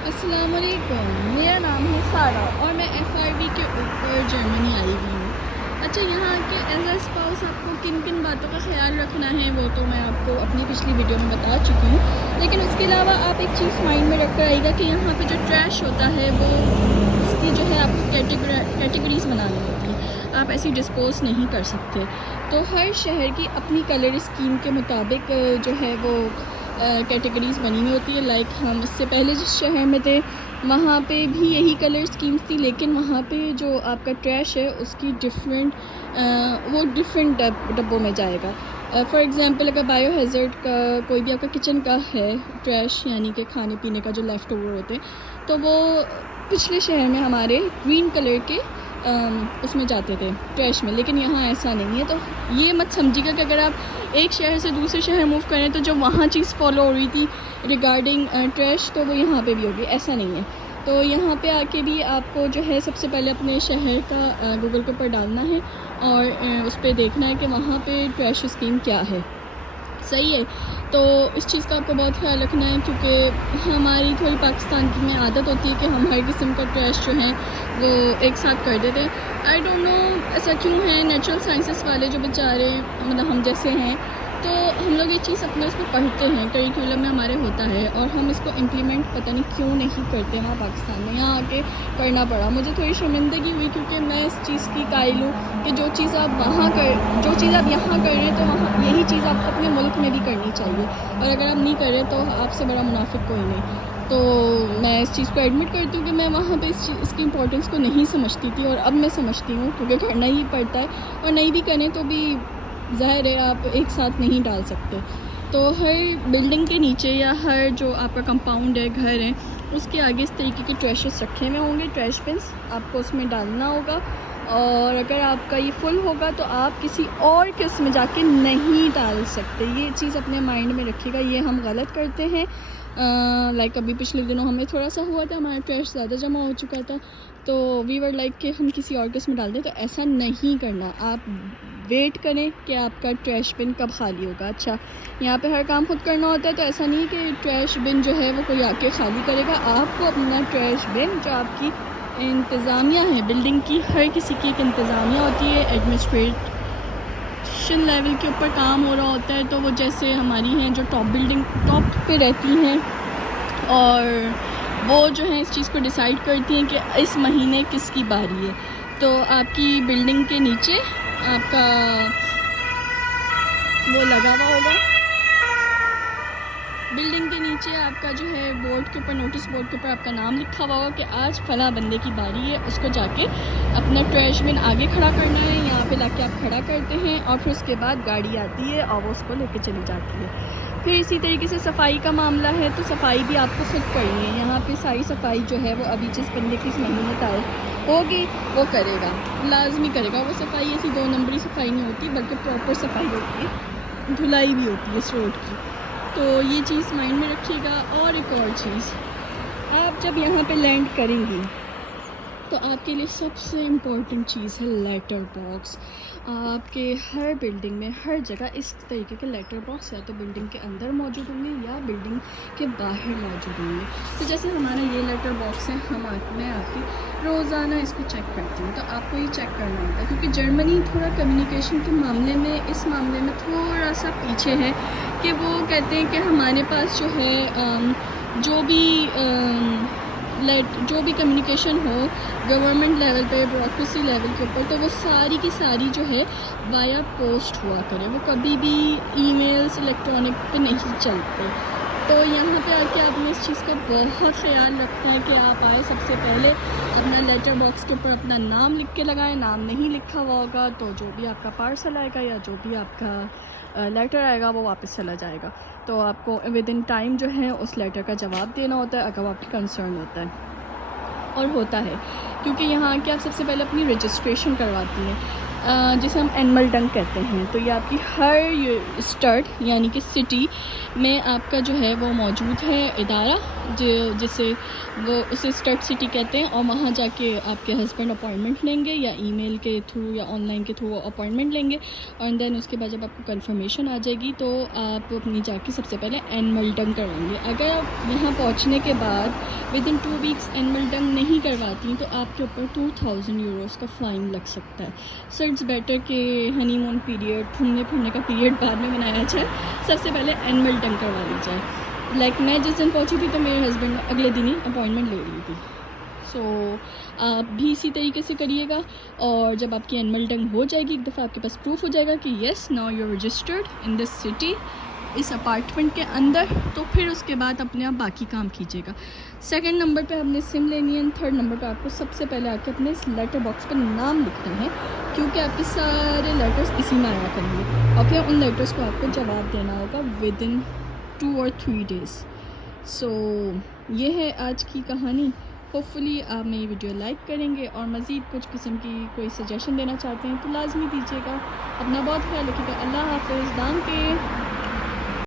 अस्सलाम वालेकुम, मेरा नाम है सारा और मैं FRB के ऊपर जर्मनी आई हुई हूँ। अच्छा, यहाँ के एज अ स्पाउस आपको किन किन बातों का ख्याल रखना है वो तो मैं आपको अपनी पिछली वीडियो में बता चुकी हूँ, लेकिन उसके अलावा आप एक चीज़ माइंड में रख कर आइएगा कि यहाँ पे जो ट्रैश होता है वो उसकी जो है आपको कैटेगरीज बनानी होती है, आप ऐसी डिस्पोज नहीं कर सकते। तो हर शहर की अपनी कलर स्कीम के मुताबिक जो है वो कैटेगरीज बनी हुई होती है। लाइक हम इससे पहले जिस शहर में थे वहाँ पे भी यही कलर स्कीम्स थी, लेकिन वहाँ पे जो आपका ट्रैश है उसकी वो डिफरेंट डब्बों में जाएगा। फॉर एग्ज़ाम्पल अगर बायो हैज़र्ड का कोई भी आपका किचन का है ट्रैश, यानी कि खाने पीने का जो लेफ़्ट ओवर होते हैं, तो वो पिछले शहर में हमारे ग्रीन कलर के उसमें जाते थे ट्रैश में, लेकिन यहाँ ऐसा नहीं है। तो ये मत समझिएगा कि अगर आप एक शहर से दूसरे शहर मूव करें तो जो वहाँ चीज़ फॉलो हो रही थी रिगार्डिंग ट्रैश तो वो यहाँ पे भी होगी, ऐसा नहीं है। तो यहाँ पे आके भी आपको जो है सबसे पहले अपने शहर का गूगल के ऊपर डालना है और उस पर देखना है कि वहाँ पे ट्रैश स्कीम क्या है, सही है। तो इस चीज़ का आपको बहुत ख्याल रखना है, क्योंकि हमारी थोड़ी पाकिस्तान की में आदत होती है कि हम हर किस्म का ट्रैश जो है वो एक साथ कर देते हैं। आई डोंट नो ऐसा क्यों है। नेचुरल साइंसेस वाले जो बेचारे मतलब हम जैसे हैं, तो हम लोग ये चीज़ अपने उसमें पढ़ते हैं, करिकुलम में हमारे होता है, और हम इसको इम्प्लीमेंट पता नहीं क्यों नहीं करते वहाँ पाकिस्तान में। यहाँ आके करना पड़ा, मुझे थोड़ी शर्मिंदगी हुई, क्योंकि मैं इस चीज़ की कायल हूँ कि जो चीज़ आप यहाँ कर रहे हैं तो वहाँ यही चीज़ आपको अपने मुल्क में भी करनी चाहिए, और अगर आप नहीं कर रहे तो आपसे बड़ा मुनाफिक कोई नहीं। तो मैं इस चीज़ को एडमिट करती हूँ कि मैं वहाँ पे इसकी इम्पोर्टेंस को नहीं समझती थी, और अब मैं समझती हूँ, क्योंकि करना ही पड़ता है, और नहीं भी करें तो भी ज़ाहिर है आप एक साथ नहीं डाल सकते। तो हर बिल्डिंग के नीचे या हर जो आपका कंपाउंड है, घर है, उसके आगे इस तरीके के ट्रैशेस रखे हुए होंगे, ट्रैश बिन्स, आपको उसमें डालना होगा। और अगर आपका ये फुल होगा तो आप किसी और के उसमें जाके नहीं डाल सकते, ये चीज़ अपने माइंड में रखिएगा। ये हम गलत करते हैं। लाइक अभी पिछले दिनों हमें थोड़ा सा हुआ था, हमारा ट्रैश ज़्यादा जमा हो चुका था, तो वी वर लाइक कि हम किसी और के उसमें डाल दें, तो ऐसा नहीं करना। आप वेट करें कि आपका ट्रैश बिन कब खाली होगा। अच्छा, यहाँ पे हर काम खुद करना होता है, तो ऐसा नहीं कि ट्रैश बिन जो है वो कोई आके खाली करेगा। आपको अपना ट्रैश बिन, जो आपकी इंतज़ामिया है बिल्डिंग की, हर किसी की एक इंतज़ामिया होती है, एडमिनिस्ट्रेशन लेवल के ऊपर काम हो रहा होता है, तो वो जैसे हमारी हैं जो टॉप पे रहती हैं, और वो जो है इस चीज़ को डिसाइड करती हैं कि इस महीने किसकी बारी है। तो आपकी बिल्डिंग के नीचे आपका वो लगा हुआ होगा, बिल्डिंग के नीचे आपका जो है बोर्ड के ऊपर, नोटिस बोर्ड के ऊपर आपका नाम लिखा हुआ होगा कि आज फला बंदे की बारी है। उसको जाके अपना ट्रैश बिन आगे खड़ा करना है, यहाँ पे लाके आप खड़ा करते हैं, और फिर उसके बाद गाड़ी आती है और वो उसको लेके चली जाती है। फिर इसी तरीके से सफाई का मामला है, तो सफाई भी आपको खुद करनी है। यहाँ पे सारी सफाई जो है वो अभी जिस बंदे की इस महीने तारीख होगी वो करेगा, लाजमी करेगा। वो सफाई ऐसी 2 नंबरी सफाई नहीं होती, बल्कि प्रॉपर सफाई होती है, धुलाई भी होती है इस रोड की। तो ये चीज़ माइंड में रखिएगा। और एक और चीज़, आप जब यहाँ पे लैंड करेंगी तो आपके लिए सबसे इम्पॉर्टेंट चीज़ है लेटर बॉक्स। आपके हर बिल्डिंग में हर जगह इस तरीके के लेटर बॉक्स या तो बिल्डिंग के अंदर मौजूद होंगे या बिल्डिंग के बाहर मौजूद होंगे। तो जैसे हमारा ये लेटर बॉक्स है, मैं आपकी रोज़ाना इसको चेक करती हूँ, तो आपको ये चेक करना होता है, क्योंकि जर्मनी थोड़ा कम्युनिकेशन के मामले में, इस मामले में थोड़ा सा पीछे है, कि वो कहते हैं कि हमारे पास जो है जो भी कम्युनिकेशन हो गवर्नमेंट लेवल पे, ब्यूरोक्रेसी लेवल के ऊपर, तो वो सारी की सारी जो है वाया पोस्ट हुआ करे, वो कभी भी ईमेल्स इलेक्ट्रॉनिक पे नहीं चलते। तो यहाँ पे आके आपने इस चीज़ का बहुत ख्याल रखना है कि आप आए सबसे पहले अपना लेटर बॉक्स के ऊपर अपना नाम लिख के लगाएं। नाम नहीं लिखा हुआ होगा तो जो भी आपका पार्सल आएगा या जो भी आपका लेटर आएगा वो वापस चला जाएगा। तो आपको विद इन टाइम जो है उस लेटर का जवाब देना होता है, अगर आपकी कंसर्न होता है, और होता है, क्योंकि यहाँ आके आप सबसे पहले अपनी रजिस्ट्रेशन करवाती हैं। جسے ہم اینمل ڈنک کہتے ہیں. تو یہ آپ کی ہر اسٹیٹ یعنی کہ سٹی میں آپ کا جو ہے وہ موجود ہے ادارہ جسے وہ اسے اسٹیٹ سٹی کہتے ہیں, اور وہاں جا کے آپ کے ہسبینڈ اپوائنٹمنٹ لیں گے یا ای میل کے تھرو یا آن لائن کے تھرو اپوائنٹمنٹ لیں گے, اور دین اس کے بعد جب آپ کو کنفرمیشن آ جائے گی تو آپ اپنی جا کے سب سے پہلے اینمل ڈنک کروائیں گے. اگر آپ یہاں پہنچنے کے بعد ود ان 2 ویکس اینمل ڈنک نہیں کرواتی تو آپ کے اوپر 2000 یوروز کا فائن لگ سکتا ہے. سو اٹس بیٹر کہ ہنی مون پیریڈ, گھومنے پھرنے کا پیریڈ بعد میں منایا جائے, سب سے پہلے اینمل ڈنک کروا لی جائے. لائک میں جس دن پہنچی تھی تو میرے ہسبینڈ اگلے دن ہی اپوائنٹمنٹ لے لی تھی. سو آپ بھی اسی طریقے سے کریے گا, اور جب آپ کی اینمل ڈنک ہو جائے گی ایک دفعہ آپ کے پاس پروف ہو جائے گا کہ yes now you registered in this city, اس اپارٹمنٹ کے اندر, تو پھر اس کے بعد اپنے آپ باقی کام کیجیے گا. سیکنڈ نمبر پہ آپ نے سم لینی ہے, تھرڈ نمبر پہ آپ کو سب سے پہلے آ کے اپنے اس لیٹر باکس پہ نام لکھنا ہے, کیونکہ آپ کے سارے لیٹرس اسی میں آیا کریں گے, اور پھر ان لیٹرس کو آپ کو جواب دینا ہوگا ود ان 2 or 3 days. سو یہ ہے آج کی کہانی. ہوپ فلی آپ میری ویڈیو لائک کریں گے, اور مزید کچھ قسم کی کوئی سجیشن دینا چاہتے ہیں تو لازمی دیجیے گا. اپنا بہت خیال رکھیے گا. اللہ حافظ. دام کے